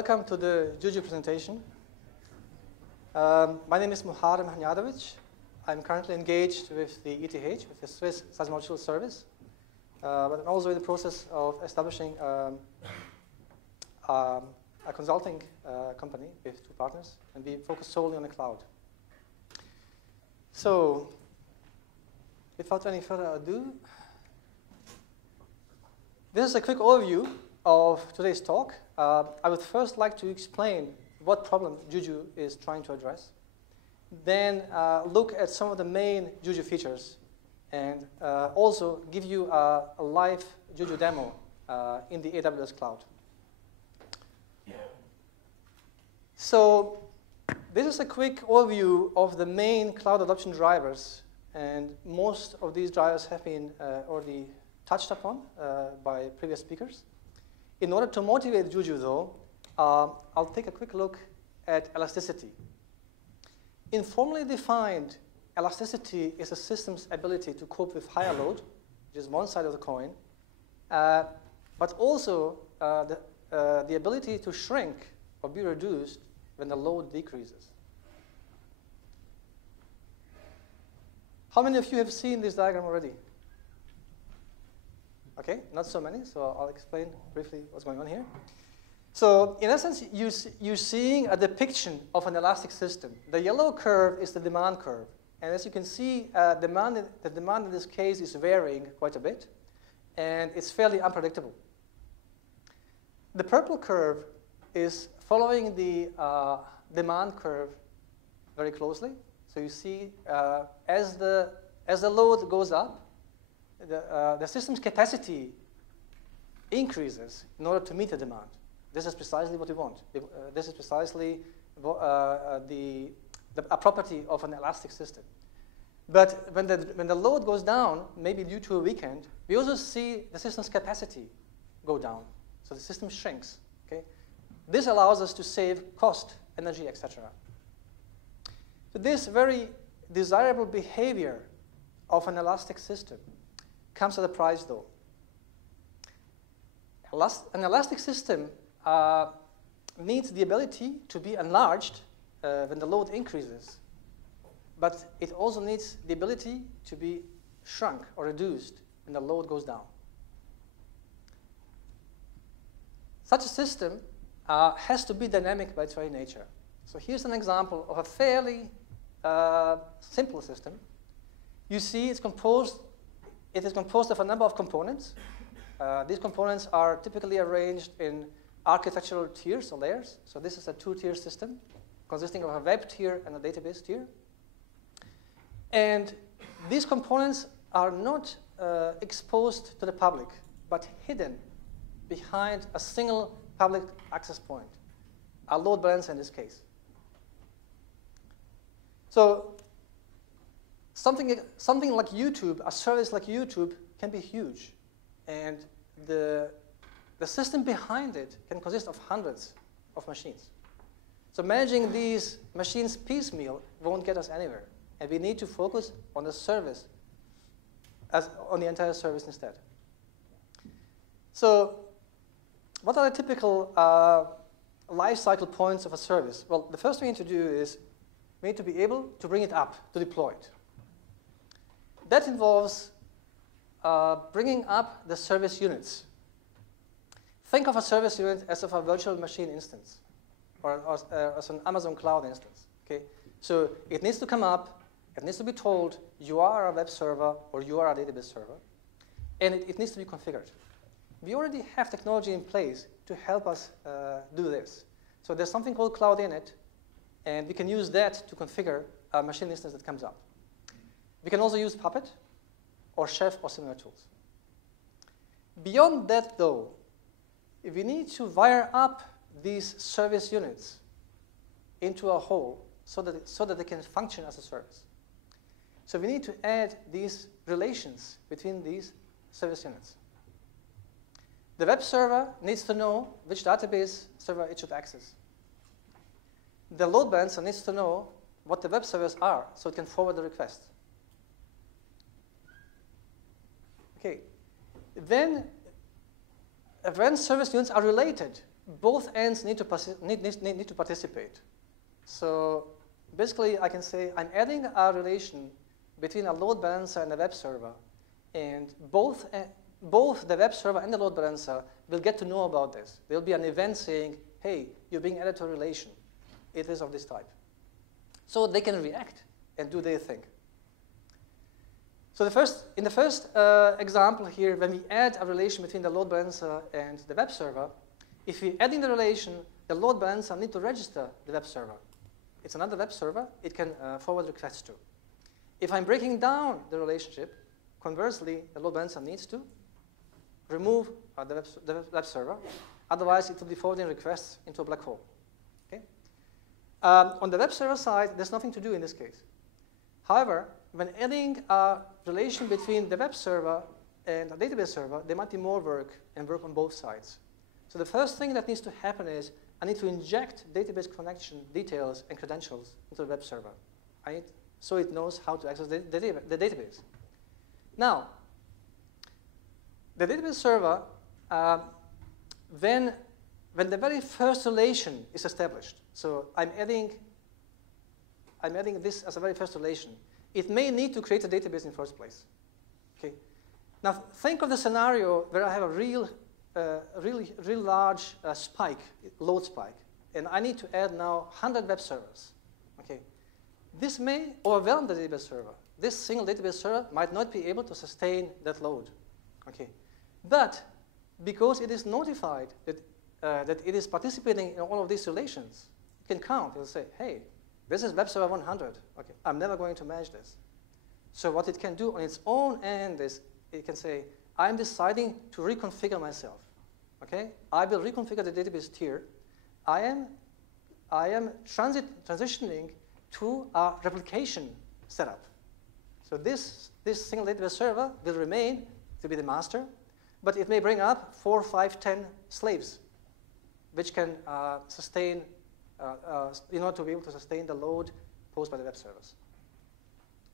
welcome to the Juju presentation. My name is Muharem Hrnjadovic. I'm currently engaged with the ETH, with the Swiss Seismological service, but I'm also in the process of establishing a consulting company with 2 partners, and we focus solely on the cloud. So, without any further ado, this is a quick overview of today's talk. I would first like to explain what problem Juju is trying to address, then look at some of the main Juju features, and also give you a live Juju demo in the AWS cloud. So this is a quick overview of the main cloud adoption drivers, and most of these drivers have been already touched upon by previous speakers. In order to motivate Juju, though, I'll take a quick look at elasticity. Informally defined, elasticity is a system's ability to cope with higher load, which is one side of the coin, but also the ability to shrink or be reduced when the load decreases. How many of you have seen this diagram already? Okay, not so many, so I'll explain briefly what's going on here. So in essence, you're seeing a depiction of an elastic system. The yellow curve is the demand curve. And as you can see, the demand in this case is varying quite a bit, and it's fairly unpredictable. The purple curve is following the demand curve very closely. So you see, as the load goes up, the system's capacity increases in order to meet the demand. This is precisely what we want. This is precisely a property of an elastic system. But when the load goes down, maybe due to a weekend, we also see the system's capacity go down. So the system shrinks. Okay? This allows us to save cost, energy, etc. So this very desirable behavior of an elastic system comes at a price, though. An elastic system needs the ability to be enlarged when the load increases, but it also needs the ability to be shrunk or reduced when the load goes down. Such a system has to be dynamic by its very nature. So here's an example of a fairly simple system. You see it is composed of a number of components. These components are typically arranged in architectural tiers or layers. So this is a 2-tier system consisting of a web tier and a database tier. And these components are not exposed to the public, but hidden behind a single public access point, a load balancer in this case. So something like YouTube, a service like YouTube, can be huge. And the system behind it can consist of hundreds of machines. So managing these machines piecemeal won't get us anywhere. And we need to focus on the service, on the entire service instead. So what are the typical life cycle points of a service? Well, the first thing we need to do is we need to be able to bring it up, to deploy it. That involves bringing up the service units. Think of a service unit as of a virtual machine instance, or as an Amazon cloud instance. Okay? So it needs to come up, it needs to be told you are a web server or you are a database server, and it needs to be configured. We already have technology in place to help us do this. So there's something called Cloud Init, and we can use that to configure a machine instance that comes up. We can also use Puppet or Chef or similar tools. Beyond that, though, we need to wire up these service units into a whole so that they can function as a service. So we need to add these relations between these service units. The web server needs to know which database server it should access. The load balancer needs to know what the web servers are so it can forward the request. Okay. Then, when service units are related, both ends need to participate. So basically, I can say I'm adding a relation between a load balancer and a web server, and both the web server and the load balancer will get to know about this. There will be an event saying, hey, you're being added to a relation. It is of this type. So they can react and do their thing. So in the first example here, when we add a relation between the load balancer and the web server, if we add in the relation, the load balancer needs to register the web server. It's another web server it can forward requests to. If I'm breaking down the relationship, conversely, the load balancer needs to remove the web server. Otherwise, it will be forwarding requests into a black hole. Okay? On the web server side, there's nothing to do in this case. However, when adding a relation between the web server and a database server, there might be more work and work on both sides. So the first thing that needs to happen is I need to inject database connection details and credentials into the web server. So it knows how to access the database. Now, the database server, when the very first relation is established, so I'm adding this as a very first relation, it may need to create a database in the first place. Okay. Now, think of the scenario where I have a real large load spike, and I need to add now 100 web servers. Okay. This may overwhelm the database server. This single database server might not be able to sustain that load. Okay. But because it is notified that it is participating in all of these relations, it can count. It will say, hey, this is web server 100. Okay, I'm never going to manage this. So what it can do on its own end is it can say, I'm deciding to reconfigure myself. Okay, I will reconfigure the database tier. I am transitioning to a replication setup. So this single database server will remain to be the master, but it may bring up 4, 5, 10 slaves, which can sustain, in order to be able to sustain the load posed by the web servers.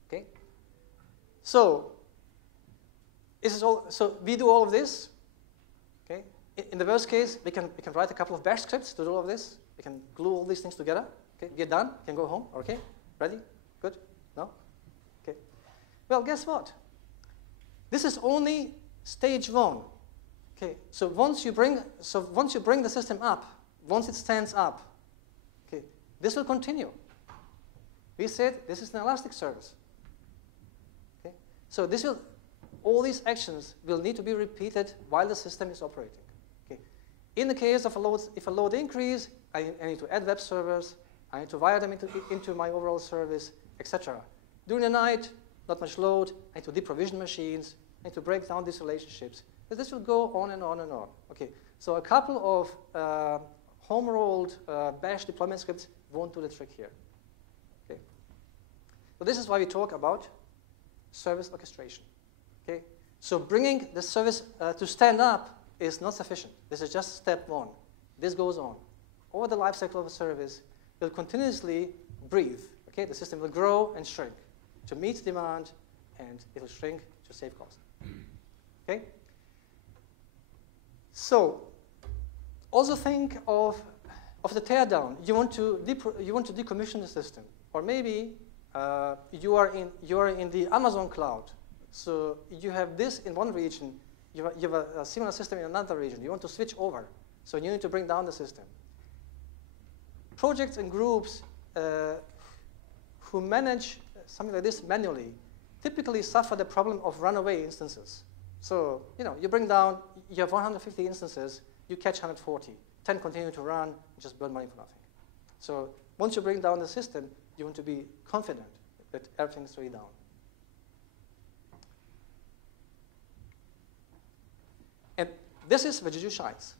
Okay? So, so we do all of this. Okay? In the worst case, we can write a couple of bash scripts to do all of this. We can glue all these things together. Okay? Get done. Can go home. Okay? Ready? Good? No? Okay. Well, guess what? This is only stage 1. Okay, so once you bring the system up, once it stands up, okay, this will continue. We said this is an elastic service. Okay, so all these actions will need to be repeated while the system is operating. Okay, in the case of if a load increase, I need to add web servers, I need to wire them into my overall service, etc. During the night, not much load, I need to deprovision machines, I need to break down these relationships. But this will go on and on and on. Okay, so a couple of home-rolled bash deployment scripts won't do the trick here. Okay, so this is why we talk about service orchestration. Okay, so bringing the service to stand up is not sufficient. This is just step 1. This goes on. Over the lifecycle of a service, it will continuously breathe. Okay, the system will grow and shrink to meet demand, and it will shrink to save cost. Okay. So, also think of the teardown. You want to decommission the system, or maybe you are in the Amazon cloud. So you have this in one region, you have a similar system in another region. You want to switch over, so you need to bring down the system. Projects and groups who manage something like this manually typically suffer the problem of runaway instances. So, you bring down, you have 150 instances, you catch 140. 10 continue to run, just burn money for nothing. So once you bring down the system, you want to be confident that everything is really down. And this is where Juju shines.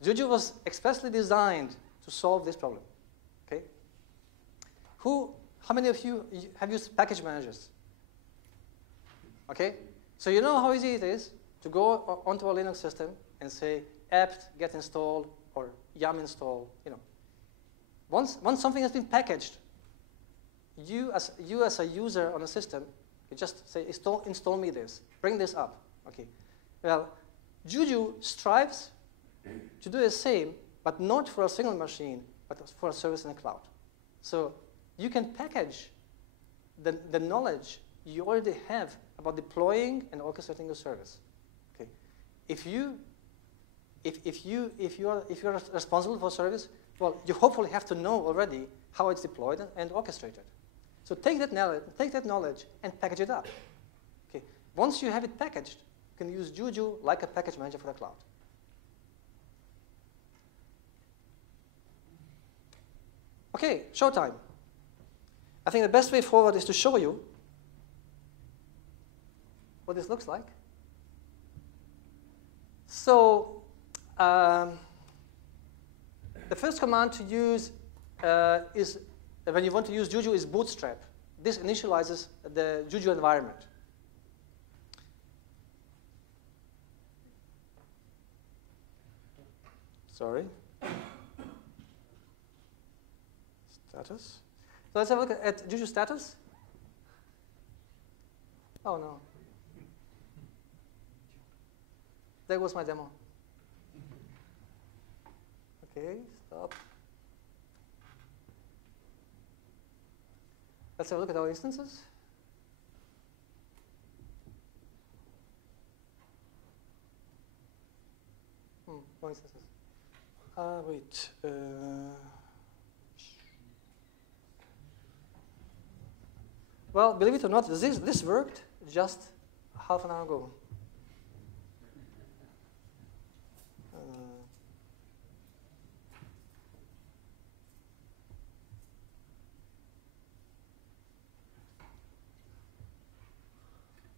Juju was expressly designed to solve this problem. Okay? How many of you have used package managers? Okay? So you know how easy it is to go onto a Linux system and say apt get install or yum install. Once something has been packaged, you as a user on a system, you just say install me this, bring this up. Okay. Well, Juju strives to do the same, but not for a single machine, but for a service in the cloud. So you can package the knowledge you already have about deploying and orchestrating your service. Okay. If you're responsible for a service, well, you hopefully have to know already how it's deployed and orchestrated. So take that knowledge and package it up. Okay. Once you have it packaged, you can use Juju like a package manager for the cloud. Okay, showtime. I think the best way forward is to show you what this looks like. So the first command to use is, when you want to use Juju, is bootstrap. This initializes the Juju environment. Sorry. Status. So let's have a look at Juju status. Oh no. There was my demo. Okay, stop. Let's have a look at our instances. No instances. Wait. Well, believe it or not, this worked just half an hour ago.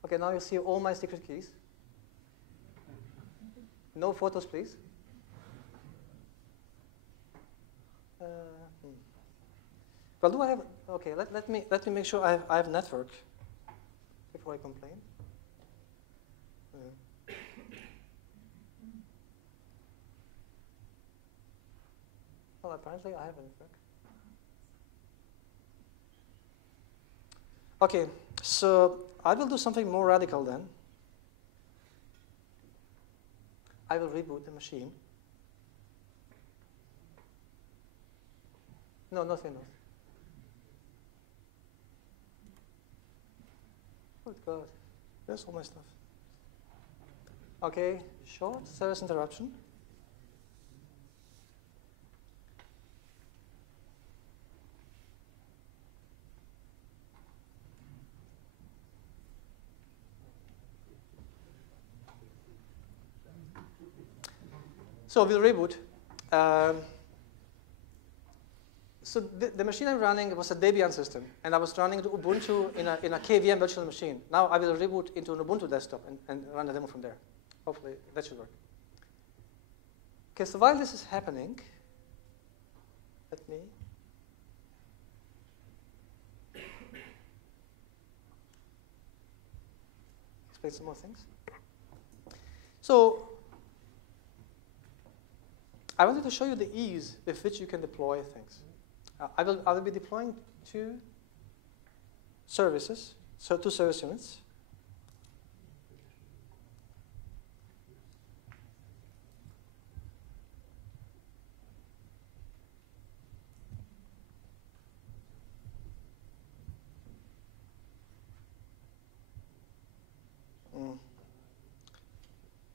Okay, now you see all my secret keys. No photos, please. Well, do I have? Okay, let me make sure I have network before I complain. Well, apparently I have a network. Okay, so I will do something more radical then. I will reboot the machine. No, not Windows. Good God, there's all my stuff. Okay, short service interruption. So we'll reboot. So the machine I'm running was a Debian system, and I was running Ubuntu in a KVM virtual machine. Now I will reboot into an Ubuntu desktop and run the demo from there. Hopefully that should work. Okay, so while this is happening, let me explain some more things. So I wanted to show you the ease with which you can deploy things. I will be deploying two services, so two service units.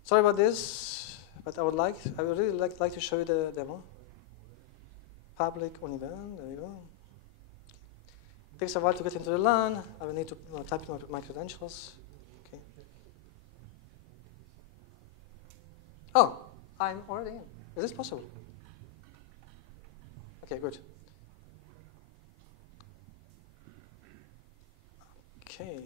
Sorry about this, but I would really like to show you the demo. Public Univan, there you go. It takes a while to get into the LAN. I will need to type in my credentials. Okay. Oh, I'm already in. Is this possible? Okay, good. Okay.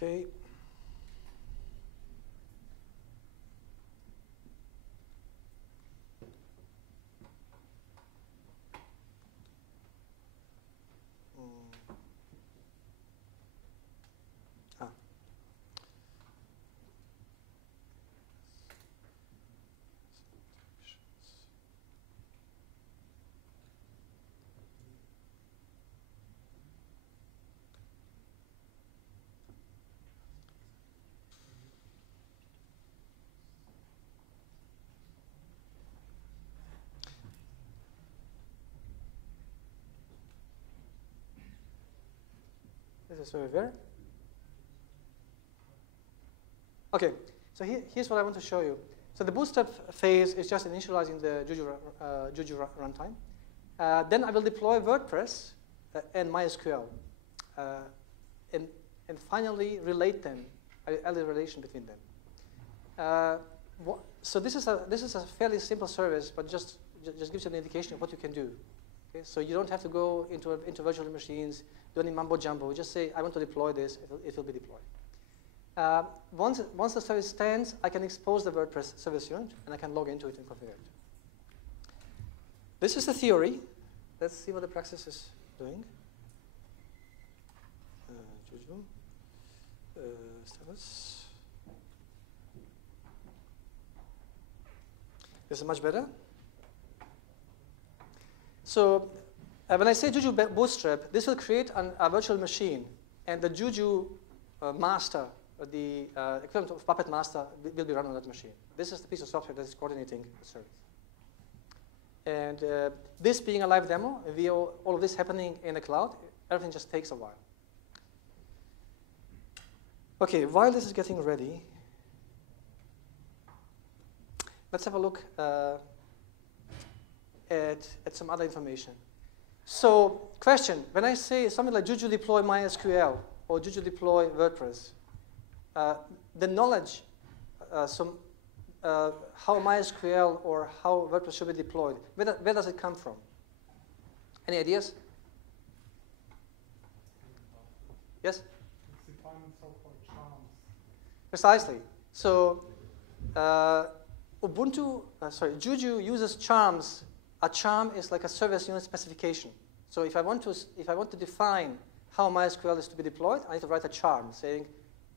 Okay. This is very rare. Okay, so here's what I want to show you. So the bootstrap phase is just initializing the Juju runtime. Then I will deploy WordPress and MySQL, and finally relate them. I add a relation between them. So this is a fairly simple service, but just gives you an indication of what you can do. Okay, so you don't have to go into virtual machines, do any mumbo jumbo. Just say I want to deploy this. It will be deployed. Once the service stands, I can expose the WordPress service unit, and I can log into it and configure it. This is the theory. Let's see what the practice is doing. Juju. Service. This is much better. So when I say Juju Bootstrap, this will create a virtual machine, and the Juju master, the equivalent of Puppet master, will be run on that machine. This is the piece of software that is coordinating the service. And this being a live demo, all of this happening in the cloud, everything just takes a while. Okay, while this is getting ready, let's have a look at some other information. So, question, when I say something like Juju deploy MySQL or Juju deploy WordPress, the knowledge, how MySQL or how WordPress should be deployed, where does it come from? Any ideas? Yes? It's defining so-called charms. Precisely. So Juju uses charms. A charm is like a service unit specification. So if I want to define how MySQL is to be deployed, I need to write a charm saying,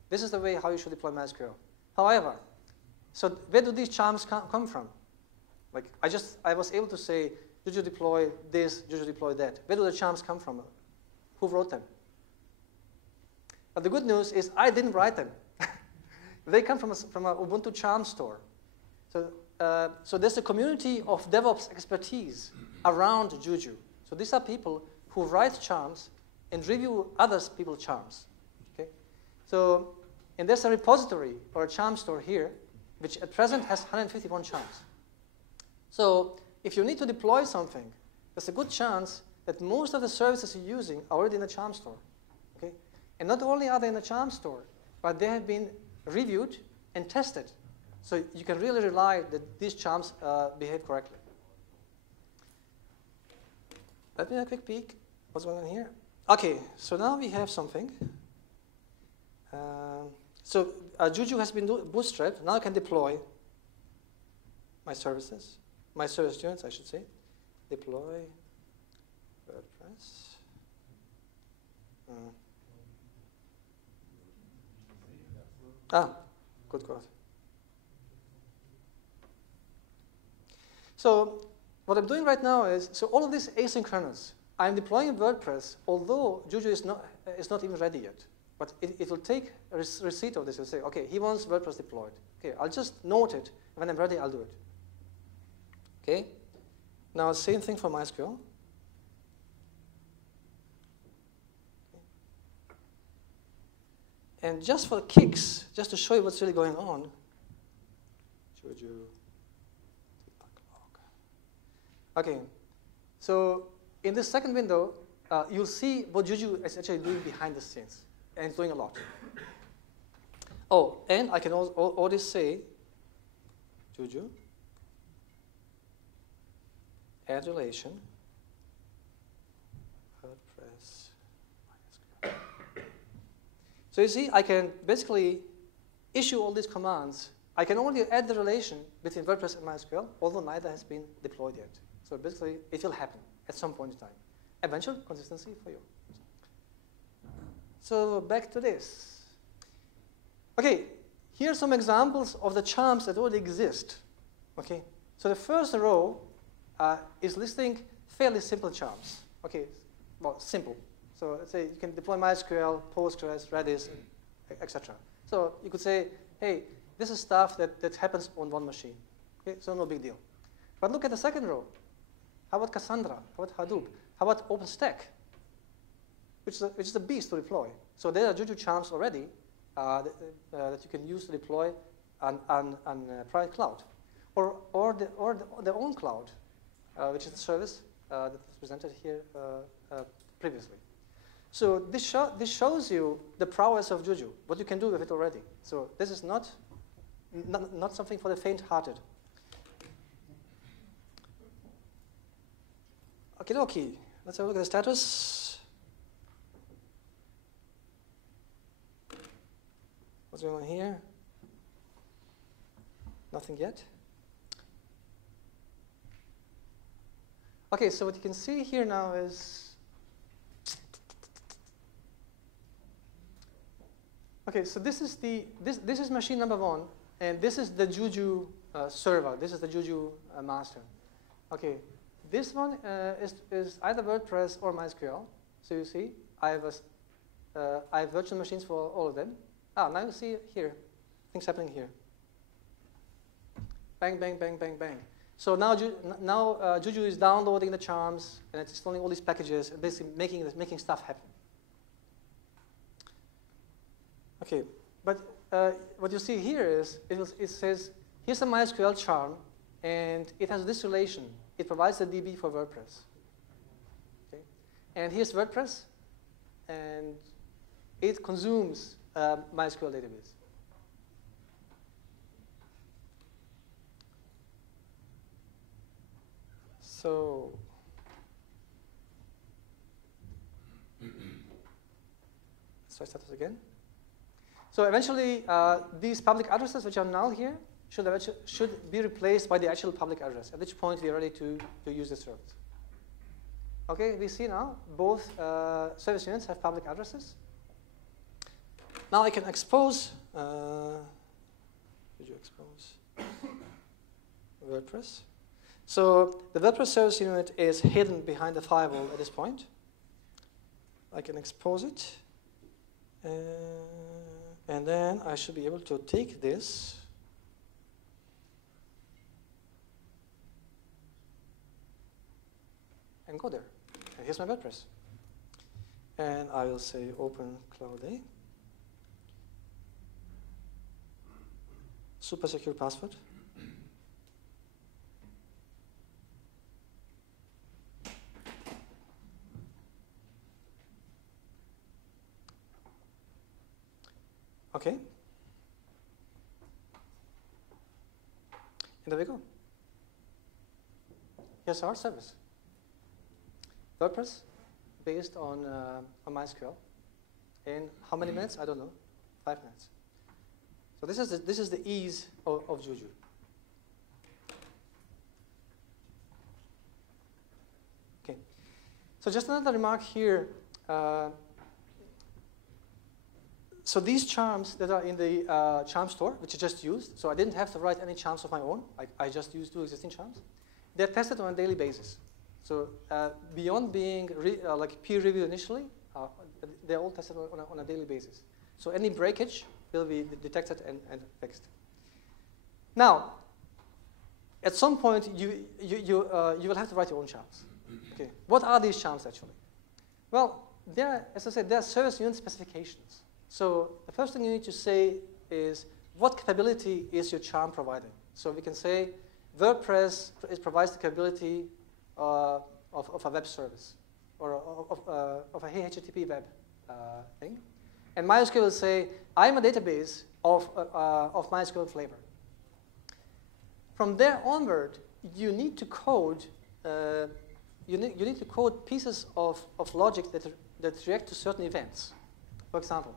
this is the way how you should deploy MySQL. However, so where do these charms come from? Like I was able to say, Juju deploy this, Juju deploy that. Where do the charms come from? Who wrote them? But the good news is I didn't write them. They come from an Ubuntu charm store. So there's a community of DevOps expertise around Juju. So these are people who write charms and review other people's charms. Okay? So, and there's a repository or a charm store here, which at present has 151 charms. So if you need to deploy something, there's a good chance that most of the services you're using are already in the charm store. Okay? And not only are they in the charm store, but they have been reviewed and tested. So you can really rely that these charms behave correctly. Let me have a quick peek. What's going on here? Okay, so now we have something. Juju has been bootstrapped. Now I can deploy my services, my service units, I should say. Deploy WordPress. Good God. So what I'm doing right now is, so all of this asynchronous. I'm deploying WordPress, although Juju is not even ready yet. But it will take a receipt of this and say, okay, he wants WordPress deployed. Okay, I'll just note it. When I'm ready, I'll do it. Okay. Now, same thing for MySQL. Okay. And just for kicks, just to show you what's really going on, Juju. Okay, so in this second window, you'll see what Juju is actually doing behind the scenes, and it's doing a lot. Oh, and I can already say, Juju, add relation, WordPress, MySQL. So you see, I can basically issue all these commands. I can only add the relation between WordPress and MySQL, although neither has been deployed yet. So basically, it will happen at some point in time. Eventual consistency for you. So back to this. Okay, here are some examples of the charms that already exist. Okay, so the first row is listing fairly simple charms. Okay, well, simple. So let's say you can deploy MySQL, Postgres, Redis, etc. So you could say, hey, this is stuff that happens on one machine. Okay, so no big deal. But look at the second row. How about Cassandra? How about Hadoop? How about OpenStack? Which is a beast to deploy. So there are Juju charms already that you can use to deploy on private cloud, or their own cloud, which is the service that was presented here previously. So this shows you the prowess of Juju, what you can do with it already. So this is not something for the faint-hearted. Okay, let's have a look at the status. What's going on here? Nothing yet. Okay, so what you can see here now is, okay, so this is machine number 1, and this is the Juju server. This is the Juju master. Okay, this one is either WordPress or MySQL. So you see, I have virtual machines for all of them. Now you see here, things happening here. Bang, bang, bang, bang, bang. So now Juju is downloading the charms, and it's installing all these packages, and basically making stuff happen. Okay, but what you see here is, it says, here's a MySQL charm, and it has this relation. It provides the DB for WordPress. Okay? And here's WordPress, and it consumes MySQL database. So let's try status again. So eventually, these public addresses, which are null here, should be replaced by the actual public address, at which point we are ready to use the service. Okay, we see now both service units have public addresses. Now I can expose, did you expose WordPress? So the WordPress service unit is hidden behind the firewall at this point. I can expose it. And then I should be able to take this and go there. And here's my WordPress. And I will say open cloud A. Super secure password. Okay. And there we go. Here's our service. WordPress based on MySQL. In how many minutes? I don't know. 5 minutes. So this is the ease of Juju. Okay. So just another remark here. So these charms that are in the charm store, which I just used, so I didn't have to write any charms of my own. I just used 2 existing charms. They're tested on a daily basis. So beyond being like peer reviewed initially, they're all tested on a daily basis. So any breakage will be detected and fixed. Now, at some point, you will have to write your own charms. Okay. What are these charms actually? Well, as I said, there are service unit specifications. So the first thing you need to say is, what capability is your charm providing? So we can say WordPress provides the capability of a web service, or of a HTTP web thing. And MySQL will say, I'm a database of MySQL flavor. From there onward, you need to code you need to code pieces of logic that react to certain events. For example,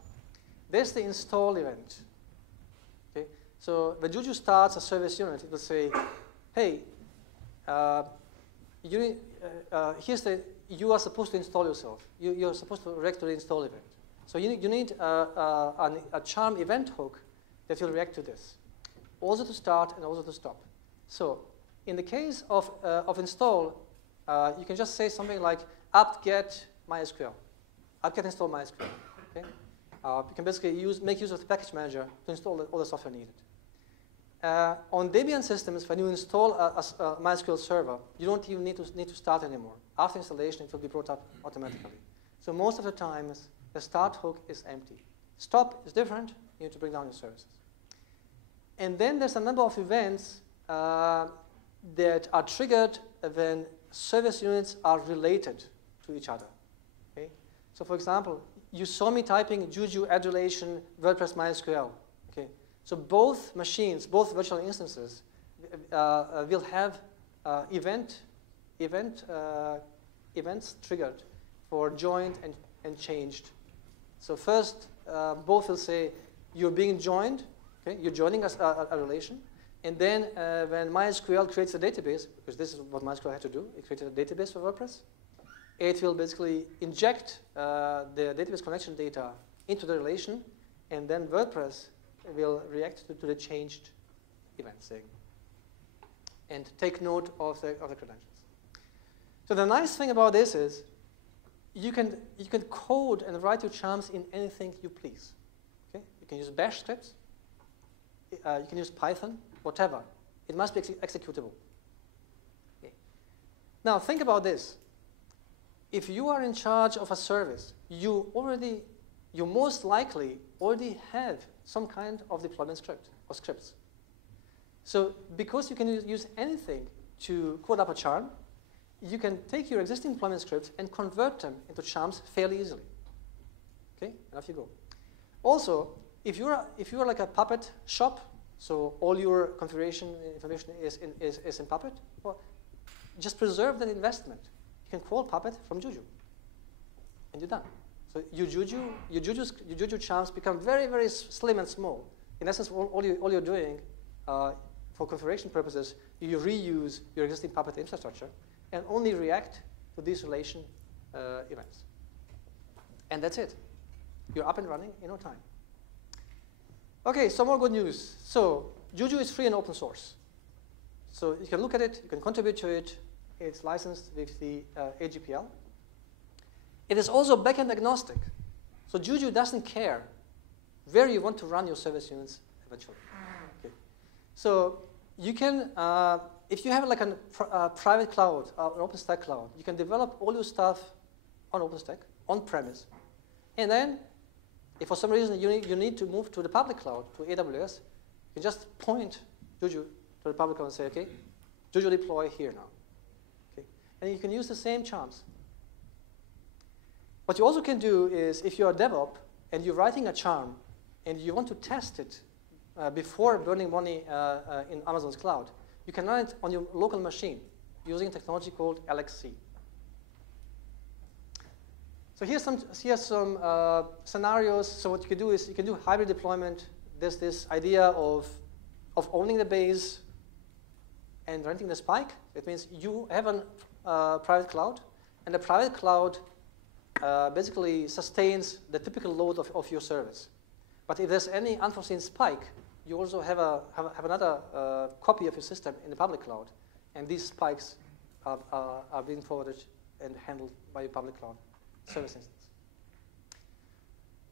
there's the install event. Okay? So when Juju starts a service unit, it will say, hey, you are supposed to install yourself. You're supposed to react to the install event. So you need a charm event hook that will react to this, also to start and also to stop. So in the case of install, you can just say something like apt-get MySQL, apt-get install MySQL. Okay? You can basically make use of the package manager to install all the software needed. On Debian systems, when you install a MySQL server, you don't even need to start anymore. After installation, it will be brought up automatically. So most of the times, the start hook is empty. Stop is different. You need to bring down your services. And then there's a number of events that are triggered when service units are related to each other. Okay? So for example, you saw me typing Juju adulation WordPress MySQL. Okay? So both machines, both virtual instances, will have events triggered for joined and changed. So first, both will say you're being joined. Okay? You're joining a relation. And then when MySQL creates a database, because this is what MySQL had to do, it created a database for WordPress, it will basically inject the database connection data into the relation, and then WordPress will react to the changed event thing and take note of the credentials. So the nice thing about this is you can code and write your charms in anything you please. Okay? You can use Bash scripts. You can use Python, whatever. It must be executable. Okay. Now think about this. If you are in charge of a service, you most likely already have some kind of deployment script or scripts. So because you can use anything to code up a charm, you can take your existing deployment scripts and convert them into charms fairly easily. Okay, and off you go. Also, if you're like a Puppet shop, so all your configuration information is in Puppet, well, just preserve that investment. You can call Puppet from Juju, and you're done. So your Juju charms become very, very slim and small. In essence, all you're doing for configuration purposes, you reuse your existing Puppet infrastructure and only react to these relation events. And that's it. You're up and running in no time. Okay, some more good news. So Juju is free and open source. So you can look at it, you can contribute to it. It's licensed with the AGPL. It is also backend agnostic. So Juju doesn't care where you want to run your service units eventually. Okay. So you can, if you have like a private cloud, an OpenStack cloud, you can develop all your stuff on OpenStack, on-premise. And then, if for some reason you need to move to the public cloud, to AWS, you just point Juju to the public cloud and say, okay, Juju deploy here now. Okay? And you can use the same charms. What you also can do is, if you're a DevOps and you're writing a charm and you want to test it before burning money in Amazon's cloud, you can run it on your local machine using a technology called LXC. So here's some scenarios. So what you can do is you can do hybrid deployment. There's this idea of owning the base and renting the spike. It means you have a private cloud, and the private cloud basically sustains the typical load of your service. But if there's any unforeseen spike, you also have another copy of your system in the public cloud, and these spikes are being forwarded and handled by your public cloud service instance.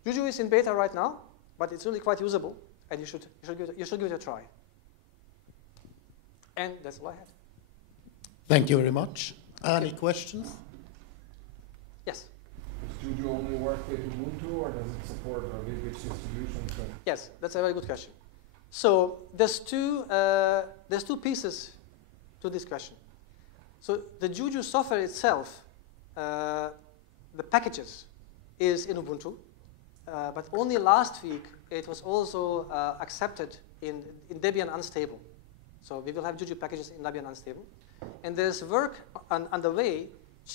Juju is in beta right now, but it's really quite usable, and you should give it a try. And that's all I had. Thank you very much. Any questions? Yes. Does Juju only work with Ubuntu, or does it support which distributions? Yes, that's a very good question. So there's two pieces to this question. So the Juju software itself, the packages, is in Ubuntu, but only last week it was also accepted in Debian Unstable. So we will have Juju packages in Debian Unstable. And there's work underway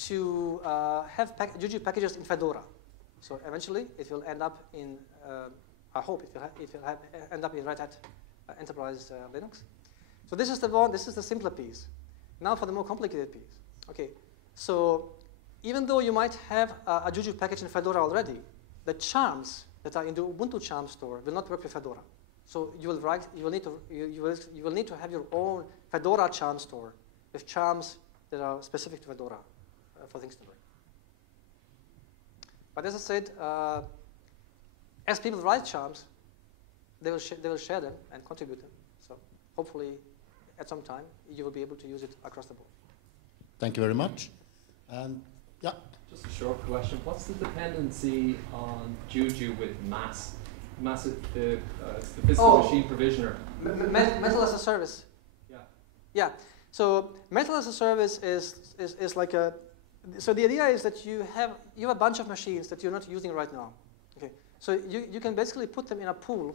to have Juju packages in Fedora. So eventually it will end up in, I hope it will end up in Red Hat Enterprise Linux. So this is the simpler piece. Now for the more complicated piece. Okay, so even though you might have a Juju package in Fedora already, the charms that are in the Ubuntu charm store will not work with Fedora. So you will need to have your own Fedora charm store with charms that are specific to Fedora for things to work. But as I said, as people write charms, they will share them and contribute them. So hopefully, at some time, you will be able to use it across the board. Thank you very much. And Yeah. Just a short question. What's the dependency on Juju with mass? Mass is it's the physical machine provisioner. Metal as a service. Yeah. Yeah. So metal as a service is like a. So the idea is that you have a bunch of machines that you're not using right now. Okay. So you can basically put them in a pool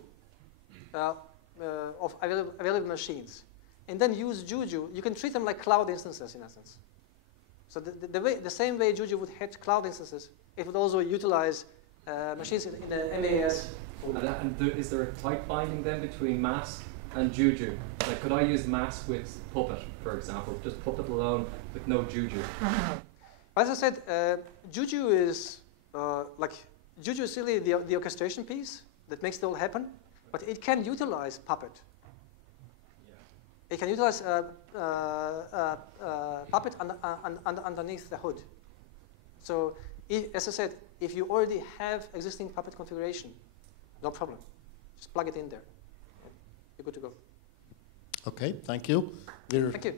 of available machines, and then use Juju. You can treat them like cloud instances in essence. So the same way Juju would hit cloud instances, it would also utilize machines in the MAS. Is there a type binding then between mass and Juju? Like, could I use mass with Puppet, for example? Just Puppet alone with no Juju? As I said, Juju is Juju is really the orchestration piece that makes it all happen, but it can utilize Puppet. It can utilize Puppet underneath the hood. So, as I said, if you already have existing Puppet configuration, no problem. Just plug it in there. You're good to go. Okay, thank you. Thank you.